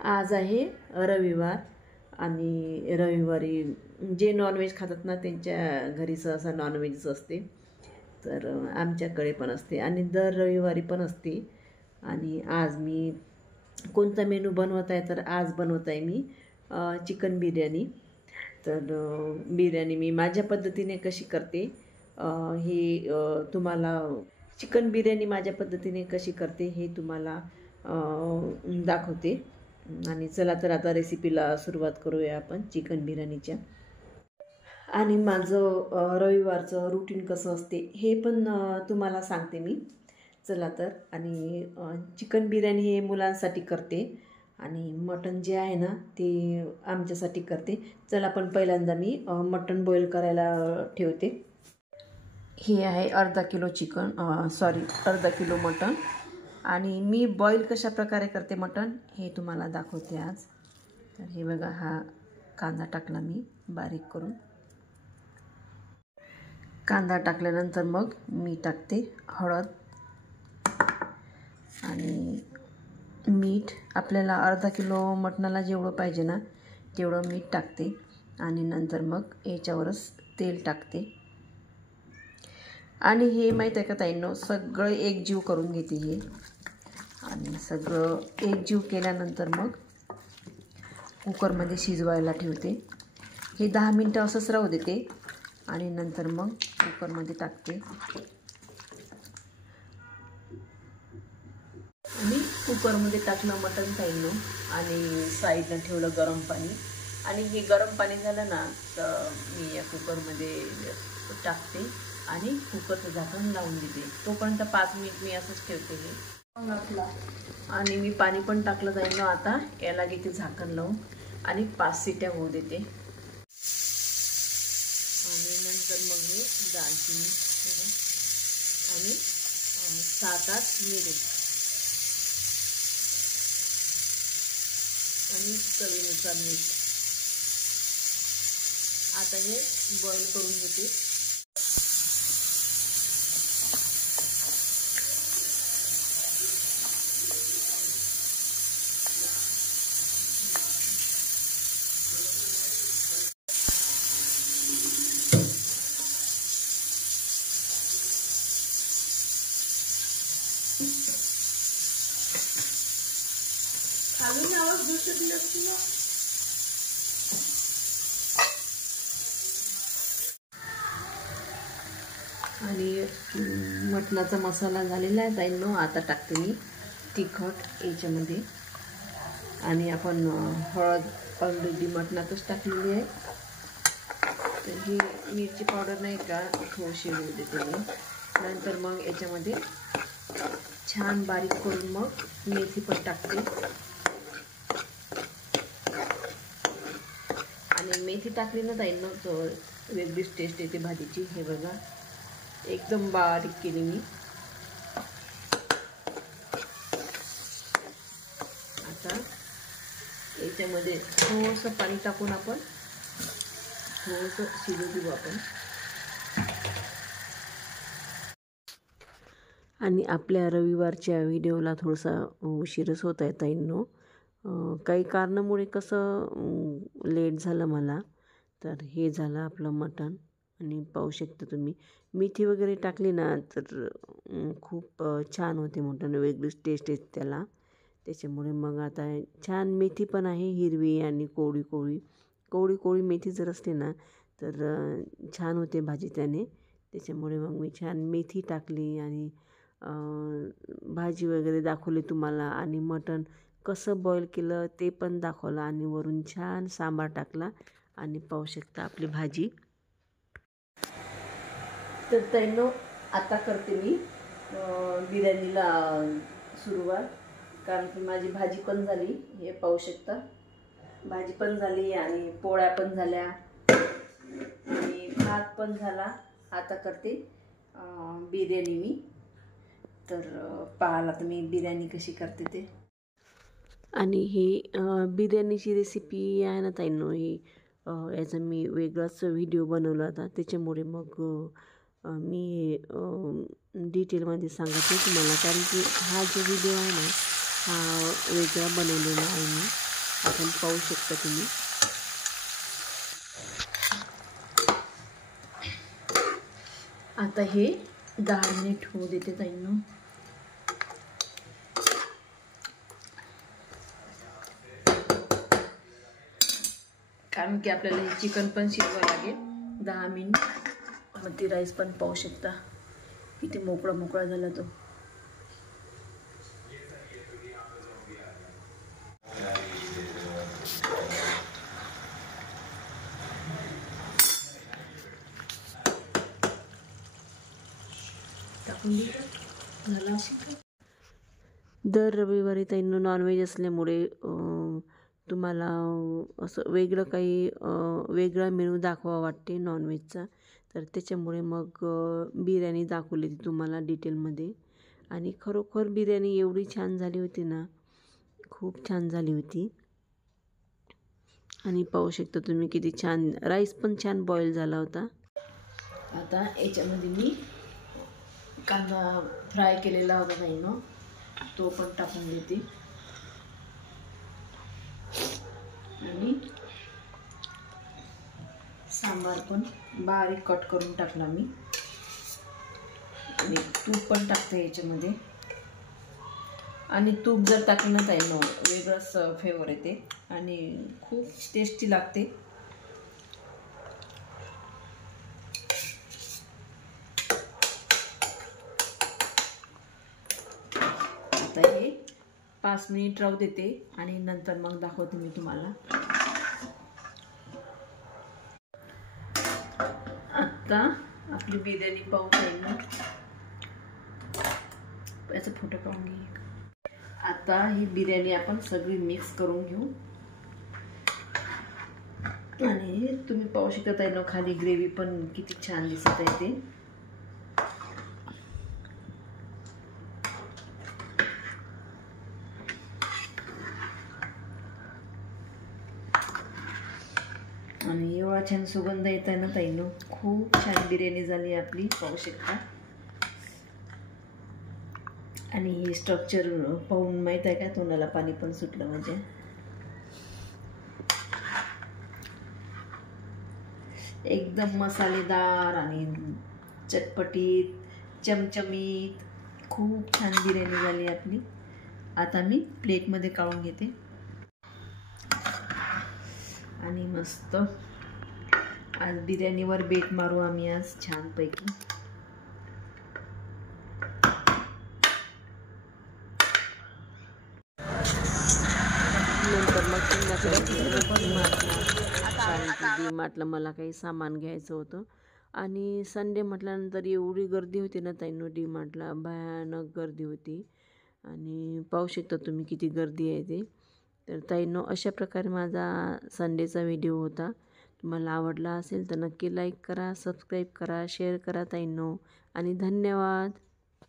आज आहे रविवार आणि रविवारी जे नॉनव्हेज खातात ना त्यांच्या घरी सहसा नॉनव्हेजच असते. तर आमच्याकडे पण असते आणि दर रविवारी पण असते. आणि आज मी कोणता मेनू बनवत आहे तर आज बनवत आहे मी चिकन बिर्याणी. तर बिर्याणी मी माझ्या पद्धतीने कशी करते हे तुम्हाला चिकन बिर्याणी माझ्या पद्धतीने कशी करते हे तुम्हाला दाखवते. आणि चला तर आता रेसिपीला सुरुवात करूया आपण चिकन बिर्याणीच्या. आणि माझं रविवारचं रुटीन कसं असते हे पण तुम्हाला सांगते मी. चला तर. आणि चिकन बिर्याणी हे मुलांसाठी करते आणि मटण जे आहे ना ते आमच्यासाठी करते. चला पण पहिल्यांदा मी मटण बॉईल करायला ठेवते. हे आहे अर्धा किलो चिकन, अर्धा किलो मटण. आणि मी बॉईल कशा प्रकारे करते मटण हे तुम्हाला दाखवते आज. तर हे बघा, हा कांदा टाकला मी बारीक करून. कांदा टाकल्यानंतर मग मी टाकते हळद आणि मीठ. आपल्याला अर्धा किलो मटणाला जेवढं पाहिजे ना तेवढं मीठ टाकते. आणि नंतर मग याच्यावरच तेल टाकते. आणि हे माहीत आहे का ताईंनो, सगळं एकजीव करून घेते हे. आणि सगळं एकजीव केल्यानंतर मग कुकरमध्ये शिजवायला ठेवते. हे 10 मिनटं असंच राहू देते आणि नंतर मग कुकरमध्ये टाकते. आणि कुकरमध्ये टाकलं मटण ताईंनो आणि साईडला ठेवलं गरम पाणी. आणि हे गरम पाणी झालं ना तर मी या कुकरमध्ये टाकते आणि कुकरचं झाकण लावून देते. तोपर्यंत 5 मिनिट मी असंच ठेवते हे. आणि मी पाणी पण टाकलं ताईंनो. आता याला घेते झाकण लावून आणि 5 शिट्या होऊ देते. आणि नंतर मग मी दालचिनी आणि 7-8 मिरे आणि चवीनुसार मीठ. आता हे बॉईल करून घेते. खाली आवाज दुसरी असते ना. आणि मटणाचा मसाला झालेला आहे ताईंनो. आता टाकते मी तिखट याच्यामध्ये. आणि आपण हळद ऑलरेडी मटणातच टाकलेली आहे. तर ही मिरची पावडर नाही का थोडीशी होऊ देते मी. नंतर मग याच्यामध्ये छान बारीक करून मग मेथी पण टाकते. आणि मेथी टाकली ना ताईंनो तर वेगळीच टेस्ट येते भाजीची. हे बघा, एकदम बारीक केली मी. आता याच्यामध्ये थोडंसं पाणी टाकून आपण थोडंसं शिजू देऊ आपण. आणि आपल्या रविवारच्या व्हिडिओला थोडासा उशीरच होत आहे ताईंनो. काही कारणामुळे कसं लेट झालं मला. तर हे झालं आपलं मटण. आणि पाहू शकता तुम्ही मेथी वगैरे टाकली ना तर खूप छान होते मटण. वेगळीच टेस्ट येते त्याला. त्याच्यामुळे मग आता छान मेथी पण आहे हिरवी आणि कोवळी मेथी जर असते ना तर छान होते भाजी त्याने. त्याच्यामुळे मग मी छान मेथी टाकली आणि भाजी वगैरे दाखवली तुम्हाला. आणि मटण कसं बॉईल केलं ते पण दाखवलं. आणि वरून छान सांबार टाकला. आणि पाहू शकता आपली भाजी. तर ताईंनो आता करते मी बिर्याणीला सुरुवात. कारण की माझी भाजी पण झाली. हे पाहू शकता भाजी पण झाली आणि पोळ्या पण झाल्या आणि भात पण झाला. आता करते बिर्याणी मी. तर पाहायला तर मी बिर्याणी कशी करते ते. आणि ही बिर्याणीची रेसिपी आहे ना ताईंनो, ही याचा मी वेगळाच व्हिडिओ बनवला होता. त्याच्यामुळे मग मी डिटेलमध्ये सांगते तुम्हाला. कारण की हा जो व्हिडिओ आहे ना हा वेगळा बनवलेला आहे मी. आपण पाहू शकता तुम्ही. आता हे 10 मिनिट होऊ देते ताईंनो. कारण की आपल्याला हे चिकन पण शिजवावं लागेल 10 मिनिट. मग ती राईस पण पाहू शकता किती मोकळा मोकळा झाला तो. टाकून झाला असेल. दर रविवारी ताईंनो नॉनव्हेज असल्यामुळे तुम्हाला असं वेगळं काही वेगळा मेनू दाखवा वाटते नॉनव्हेजचा, तर त्याच्यामुळे मग बिर्याणी दाखवली ती तुम्हाला डिटेलमध्ये. आणि खरोखर बिर्याणी एवढी छान झाली होती ना, खूप छान झाली होती. आणि पाहू शकता तुम्ही किती छान राईस पण छान बॉईल झाला होता. आता याच्यामध्ये मी कांदा फ्राय केलेला होता ताईंनो, तो पण टाकून देते. आणि सांबार पण बारीक कट करून टाकला मी. आणि तूप पण टाकते याच्यामध्ये. आणि तूप जर टाकलं ना ताईंनो वेगळंच फ्लेवर येते आणि खूप टेस्टी लागते. आता हे 5 मिनिट राहू देते आणि नंतर मग दाखवते मी तुम्हाला. आता आपली बिर्याणी पाहू ताईंनो. याचा फोटो काढून घे. आता ही बिर्याणी आपण सगळी मिक्स करून घेऊ. आणि तुम्ही पाहू शकता ताईंनो खाली ग्रेव्ही पण किती छान दिसत आहे ते. आणि एवढा छान सुगंध येत आहे ना ताईंनो, खूप छान बिर्याणी झाली आपली, पाहू शकता. आणि हे स्ट्रक्चर पाहून माहीत आहे का तोंडाला पाणी पण सुटलं म्हणजे. एकदम मसालेदार आणि चटपटीत चमचमीत खूप छान बिर्याणी झाली आपली. आता मी प्लेटमध्ये काढून घेते. आणि मस्त आज बिर्याणीवर बेट मारू आम्ही आज छानपैकी. नंतर मग डीमार्टला मला काही सामान घ्यायचं होतं. आणि संडे म्हटल्यानंतर एवढी गर्दी होती ना ताईंनो डीमार्टला, भयानक गर्दी होती. आणि पाहू शकता तुम्ही किती गर्दी आहे ते. तर ताईंनो अशा प्रकारे माझा संडेचा व्हिडिओ होता. तुम्हाला आवडला असेल तर नक्की लाईक करा, सबस्क्राईब करा, शेअर करा ताईंनो. आणि धन्यवाद.